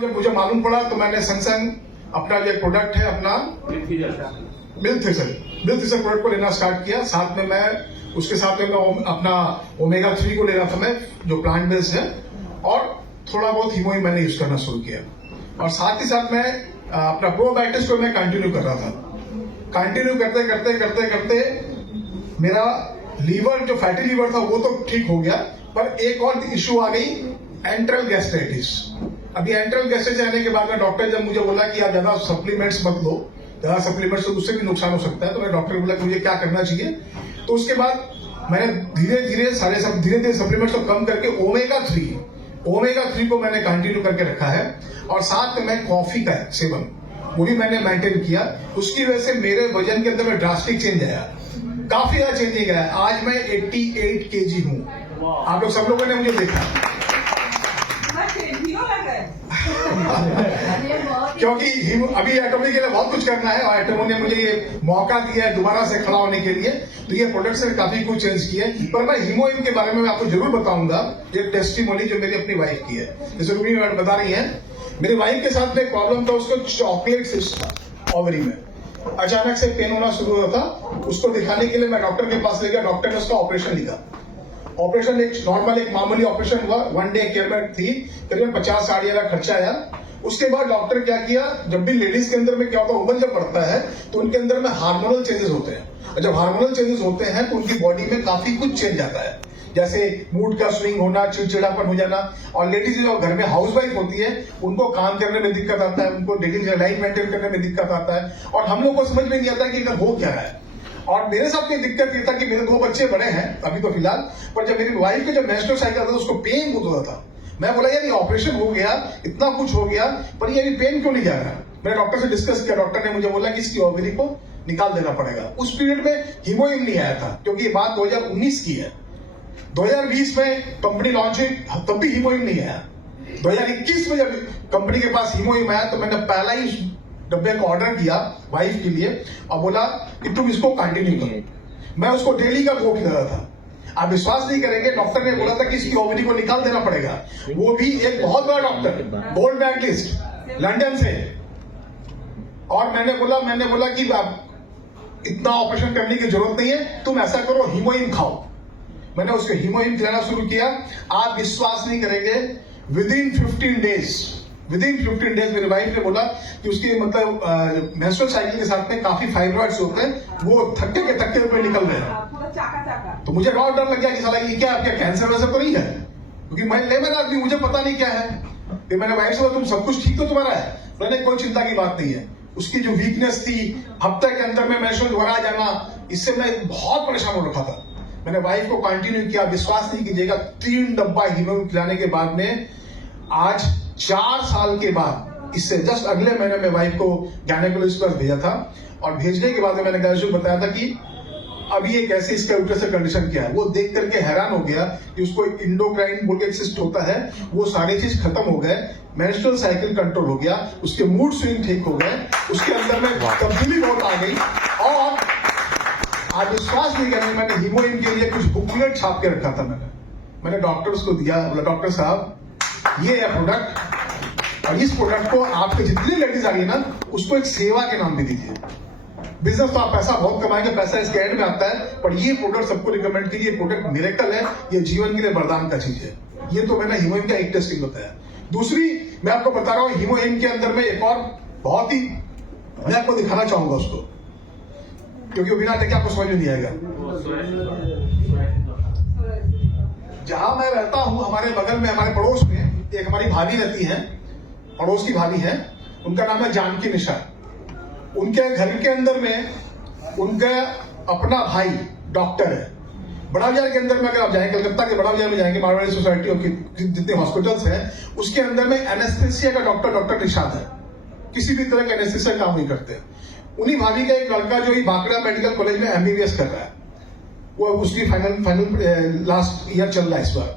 जब मुझे मालूम पड़ा तो मैंने संग अपना जो प्रोडक्ट है अपना मिल्क थ्रेसर प्रोडक्ट को लेना स्टार्ट किया। साथ में मैं उसके साथ में अपना ओमेगा 3 को ले रहा था मैं, जो प्लांट बेस्ड है, और थोड़ा बहुत हीमोइन मैंने यूज करना शुरू किया। और साथ ही साथ मैं अपना प्रोबायोटिक्स को मैं कंटिन्यू कर रहा था। कंटिन्यू करते करते करते करते मेरा लीवर, जो फैटी लीवर था, वो तो ठीक हो गया, पर एक और इश्यू आ गई, एंट्रल गैस्ट्राइटिस। अभी एंट्रल गैस्ट्राइटिस आने के बाद में डॉक्टर जब मुझे बोला कि आप ज्यादा सप्लीमेंट्स मत लो, ज्यादा सप्लीमेंट्स तो उससे भी नुकसान हो सकता है, तो मैं डॉक्टर ने बोला कि मुझे क्या करना चाहिए। तो उसके बाद मैंने धीरे धीरे सप्लीमेंट्स को कम करके ओमेगा 3 को मैंने कंटिन्यू करके रखा है। और साथ में मैं कॉफी का सेवन वो भी मैंने मेंटेन किया। उसकी वजह से मेरे वजन के अंदर में ड्रास्टिक चेंज आया, काफी ज्यादा चेंजिंग आया। आज मैं 88 kg हूँ। आप लोग सब लोगों ने मुझे देखा क्योंकि अभी एटोमी के लिए बहुत कुछ करना है, और एटोमी ने मुझे ये मौका दिया है दोबारा से खड़ा होने के लिए। तो ये प्रोडक्ट ने काफी कुछ चेंज किया है। पर मैं हीमोइन के बारे में आपको जरूर बताऊंगा, एक टेस्टिमोनी जो मेरी अपनी वाइफ की है। जैसे रूबी मैडम बता रही है, मेरी वाइफ के साथ में एक प्रॉब्लम था, उसको चॉकलेट सिस्ट था ओवरी में, अचानक से पेन होना शुरू हुआ था। उसको दिखाने के लिए मैं डॉक्टर के पास ले गया। डॉक्टर ने उसका ऑपरेशन लिखा। ऑपरेशन एक नॉर्मल एक मामूली ऑपरेशन हुआ, 1 डे केयर में थी, करीबन 50-60 हजार खर्चा आया। उसके बाद डॉक्टर क्या किया, जब भी लेडीज के अंदर में क्या होता है, उम्र जब बढ़ता है तो उनके अंदर में हार्मोनल चेंजेस होते हैं, और जब हार्मोनल चेंजेस होते हैं तो उनकी बॉडी में काफी कुछ चेंज आता है, जैसे मूड का स्विंग होना, चिड़चिड़ापन हो जाना। और लेडीज जो घर में हाउसवाइफ होती है, उनको काम करने में दिक्कत आता है, उनको डेली लाइफ मेंटेन करने में दिक्कत आता है, और हम लोग को समझ में नहीं आता कि हो क्या है। और मेरे साथ ये दिक्कत ये था कि मेरे 2 बच्चे बड़े हैं अभी तो फिलहाल, पर जब मेरी वाइफ के जब मेंस्ट्रुअल साइकिल था, उसको पेन बहुत होता था। मैं बोला यार ये ऑपरेशन हो गया, इतना कुछ हो गया, पर ये अभी पेन क्यों नहीं जा रहा। मैंने डॉक्टर से डिस्कस किया। डॉक्टर ने मुझे बोला कि इसकी ओवरी को निकाल देना पड़ेगा। उस पीरियड में हीमोइन नहीं आया था, क्योंकि ये बात 2019 की है। 2020 में कंपनी लॉन्च हुई, तब भी हीमोइन नहीं आया। 2021 में जब कंपनी के पास हीमोइन आया, तो मैंने पहला ही डब्बे का ऑर्डर किया वाइफ के लिए, और बोला कि तुम इसको कंटिन्यू करो। मैं उसको डेली का गोट दे रहा था। आप विश्वास नहीं करेंगे, डॉक्टर ने बोला था कि इसकी ओवरी को निकाल देना पड़ेगा। वो भी एक बहुत बड़ा डॉक्टर, गोल्ड मेडलिस्ट लंदन से। और मैंने बोला कि इतना ऑपरेशन करने की जरूरत नहीं है, तुम ऐसा करो, हीमोइन खाओ। मैंने उसको हीमोइन खिलाना शुरू किया। आप विश्वास नहीं करेंगे, विदिन 15 डेज मेरी वाइफ ने बोला कि उसकी मतलब मेंस्ट्रुअल साइकिल के साथ में काफी फाइब्रॉइड्स होते हैं, वो थक्के के थक्के रुपए निकल रहे हैं। तो मुझे बहुत डर लग गया कि साला ये क्या, आपका कैंसर वैसा तो नहीं है, क्योंकि मैं लेमन आदमी, मुझे पता नहीं क्या है। फिर मैंने वाइफ से बोला तुम सब कुछ ठीक तो तुम्हारा है? मैंने कोई चिंता की बात नहीं है। उसकी जो वीकनेस थी, हफ्ते के अंदर में मेंस्ट्रुअल हो जाना, इससे मैं बहुत परेशान हो रखा था। मैंने वाइफ को कंटिन्यू किया। विश्वास नहीं कीजिएगा, 3 डब्बा हीमोइन खिलाने के बाद में आज 4 साल के बाद, इससे जस्ट अगले महीने में वाइफ को गायनेकोलॉजिस्ट पास भेजा था। और भेजने के बाद मैंने गायनेकोलॉजिस्ट को बताया था कि अभी ये कैसे इसका यूट्रस कंडीशन क्या है। वो देख करके हैरान हो गया कि उसको इंडोक्राइन बोल के एक सिस्ट होता है, वो सारी चीज खत्म हो गए, मेंस्ट्रुअल साइकिल कंट्रोल हो गया, उसके मूड स्विंग ठीक हो गए, उसके अंदर में तब्दीली बहुत आ गई। और आज विश्वास नहीं करेंगे, मैंने हीमोइन के लिए कुछ बुकलेट छाप के रखा था। मैंने डॉक्टर्स को दिया, बोला डॉक्टर साहब ये है प्रोडक्ट, और इस प्रोडक्ट को आपके जितनी लेडीज आ रही है ना, उसको एक सेवा के नाम भी दीजिए। बिजनेस तो आप पैसा बहुत कमाएंगे, पैसा इसके एंड में आता है, पर ये प्रोडक्ट सबको रिकमेंड कीजिए। प्रोडक्ट मिरेकल है, ये जीवन के लिए वरदान का चीज है। ये तो मैंने हीमोइन का एक टेस्टिंग बताया। दूसरी मैं आपको बता रहा हूँ, हीमोइन के अंदर में एक और बहुत ही, मैं आपको दिखाना चाहूंगा उसको, क्योंकि बिना देखे आपको समझ में नहीं आएगा। जहां मैं रहता हूं, हमारे बगल में, हमारे पड़ोस में एक हमारी भाभी रहती है, पड़ोस की भाभी है, उनका नाम है जानकी निशा। उनके घर के अंदर में उनका अपना भाई डॉक्टर है। बड़ा बाजार के अंदर में अगर आप जाएंगे, कलकत्ता के बड़ा बाजार में जाएंगे, मारवाड़ी सोसाइटी और जितने हॉस्पिटल्स हैं, उसके अंदर में एनेस्थेसिया का डॉक्टर निशाद है। किसी भी तरह का एनेस्थेसिया काम नहीं करते। उन्हीं भाभी का एक लड़का जो बांकुड़ा मेडिकल कॉलेज में MBBS कर रहा है, वो उसकी फाइनल लास्ट ईयर चल रहा है इस बार।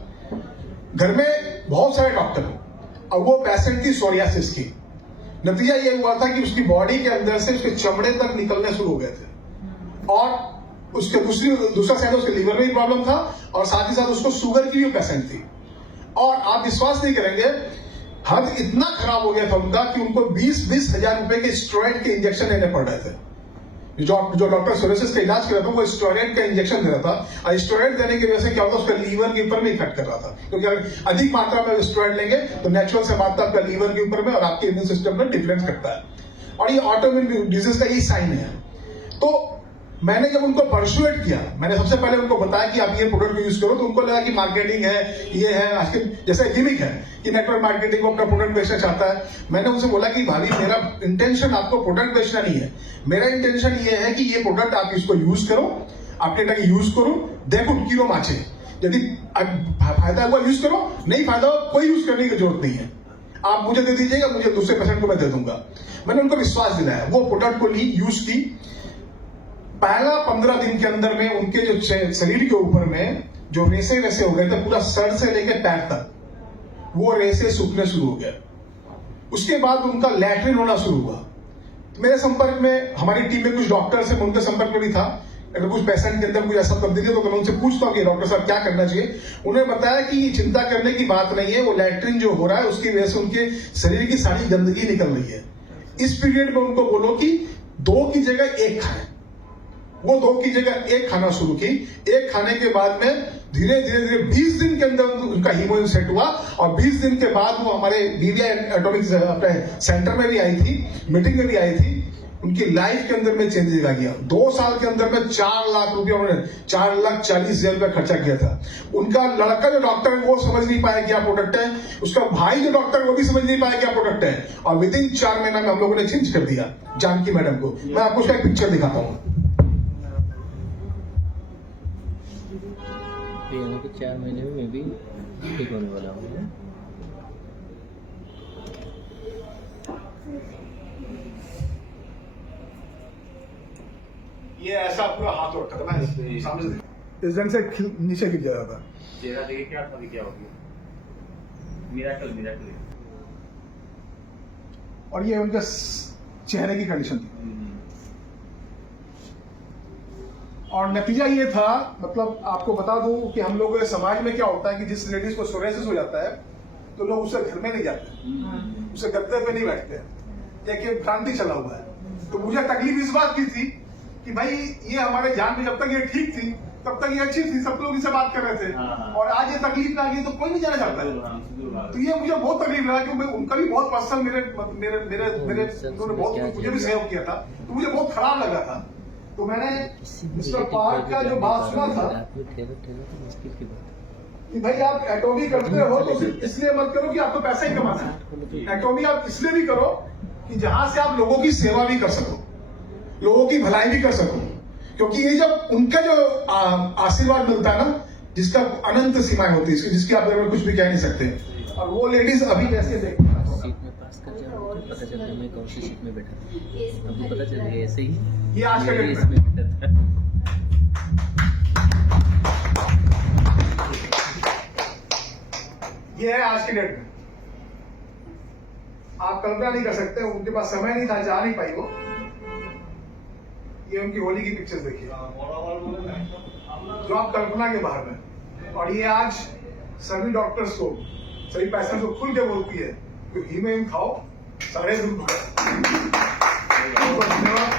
घर में बहुत सारे डॉक्टर हैं, और वो पेशेंट थी सोरियासिस की। नतीजा ये हुआ था कि उसकी बॉडी के अंदर से उसके चमड़े तक निकलने शुरू हो गए थे, और उसके दूसरा साइड उसके लीवर में भी प्रॉब्लम था, और साथ ही साथ उसको शुगर की भी पेशेंट थी। और आप विश्वास नहीं करेंगे, हाथ इतना खराब हो गया था उनका कि उनको 20-20 हजार रुपए के स्टेरॉइड के इंजेक्शन लेने पड़ रहे थे। जो डॉक्टर सोरेसिस का इलाज कर रहा था वो स्टेरॉइड का इंजेक्शन दे रहा था, और स्टेरॉइड देने की वजह से क्या होता है, उसका लीवर के ऊपर में इफेक्ट कर रहा था, क्योंकि अगर अधिक मात्रा में स्टेरॉइड लेंगे तो नेचुरल से मात्रा आपका लीवर के ऊपर में और आपके इम्यून सिस्टम में डिफरेंस करता है, और ये ऑटोइम्यून डिजीज का यही साइन है। तो मैंने जब उनको परसुएट किया, मैंने सबसे पहले उनको बताया कि आप ये प्रोडक्ट यूज करो, तो उनको लगा कि मार्केटिंग है, ये है, आज के जैसे गिमिक है कि नेटवर्क मार्केटिंग को अपना प्रोडक्ट बेचना चाहता है। मैंने उनसे बोला कि भाभी मेरा इंटेंशन आपको प्रोडक्ट बेचना नहीं है, मेरा इंटेंशन ये है कि ये प्रोडक्ट आप इसको यूज करो, आपके टाइम यूज करो, देखो किलो माचे, यदि फायदा हुआ यूज करो, नहीं फायदा हुआ कोई यूज करने की जरूरत नहीं है, आप मुझे दे दीजिएगा, मुझे दूसरे पेशेंट को मैं दे दूंगा। मैंने उनको विश्वास दिलाया, वो प्रोडक्ट को ली, यूज की। पहला 15 दिन के अंदर में उनके जो शरीर के ऊपर में जो रेसे हो गए थे, पूरा सर से लेकर पैर तक वो रेसे सूखने शुरू हो गए। उसके बाद उनका लैट्रिन होना शुरू हुआ। मेरे संपर्क में, हमारी टीम में कुछ डॉक्टर्स हैं, उनके संपर्क में भी था। अगर कुछ पेशेंट के अंदर कुछ ऐसा तब्दीली है तो मैं उनसे पूछता हूँ कि डॉक्टर साहब क्या करना चाहिए। उन्होंने बताया कि चिंता करने की बात नहीं है, वो लैट्रिन जो हो रहा है उसकी वजह से उनके शरीर की सारी गंदगी निकल रही है। इस पीरियड में उनको बोलो कि 2 की जगह 1 खाएं। वो 2 की जगह 1 खाना शुरू की। 1 खाने के बाद में धीरे धीरे 20 दिन के अंदर उनका हीमोग्लोबिन सेट हुआ, और 20 दिन के बाद वो हमारे बीवीआई एटॉमिक अपने सेंटर में भी आई थी, मीटिंग में भी आई थी। उनकी लाइफ के अंदर में चेंजेस आ गया। 2 साल के अंदर में 4 लाख रुपया, उन्होंने 4,40,000 रुपया खर्चा किया था। उनका लड़का जो डॉक्टर है वो समझ नहीं पाया क्या प्रोडक्ट है, उसका भाई जो डॉक्टर है वो भी समझ नहीं पाया क्या प्रोडक्ट है, और विद इन 4 महीना में हम लोगों ने चेंज कर दिया जानकी मैडम को। मैं आपको उसका एक पिक्चर दिखाता हूँ। तो 4 महीने में मैं भी ठीक होने वाला हूँ। ये ऐसा पूरा हाथ रखा था, मैं सामने से इस ढंग से नीचे गिर जाता था। चेहरा देखिए क्या था, क्या हो गया, मिराकल। और ये उनका चेहरे की कंडीशन थी, और नतीजा ये था, मतलब आपको बता दूं कि हम लोगों के समाज में क्या होता है कि जिस लेडीज को सोरेसिस हो जाता है तो लोग उससे घर में नहीं जाते, उससे गद्दे पे नहीं बैठते, एक भ्रांति चला हुआ है। तो मुझे तकलीफ इस बात की थी कि भाई ये हमारे जान में जब तक ये ठीक थी तब तक ये अच्छी थी, सब लोग इससे बात कर रहे थे, और आज ये तकलीफ में आ गई तो कोई नहीं जाना चाहता है। तो ये मुझे बहुत तकलीफ लगा, क्योंकि उनका भी बहुत पर्सनल उन्होंने बहुत मुझे भी सहयोग किया था, तो मुझे बहुत खराब लगा था। तो मैंने मिस्टर पार्क का जो बात सुना था कि भाई आप एटॉमी करते हो तो सिर्फ इसलिए मत करो कि आपको पैसा ही कमाना है, एटॉमी आप इसलिए भी करो कि जहां से आप लोगों की सेवा भी कर सको, लोगों की भलाई भी कर सको, क्योंकि ये जब उनका जो आशीर्वाद मिलता है ना, जिसका अनंत सीमाएं होती है, जिसकी आप कुछ भी कह नहीं सकते। और वो लेडीज अभी कैसे देखते हैं, सीट में पास कर जाओ तो पता चलता है मैं कौन सी सीट में बैठा था। अभी पता चल गया ऐसे ही ये आज का डेट इसमें बैठा था। ये है आज के डेट में। आप कल्पना नहीं कर सकते, उनके पास समय नहीं था, जा नहीं पाई वो। ये उनकी होली की पिक्चर्स देखिए, जो आप कल्पना के बाहर में। और ये आज सभी डॉक्टर्स को, सभी पेशेंट्स को खुल के बोलती है कि हीमोग्लोबिन खाओ, सारे दिन खाओ। बहुत धन्यवाद।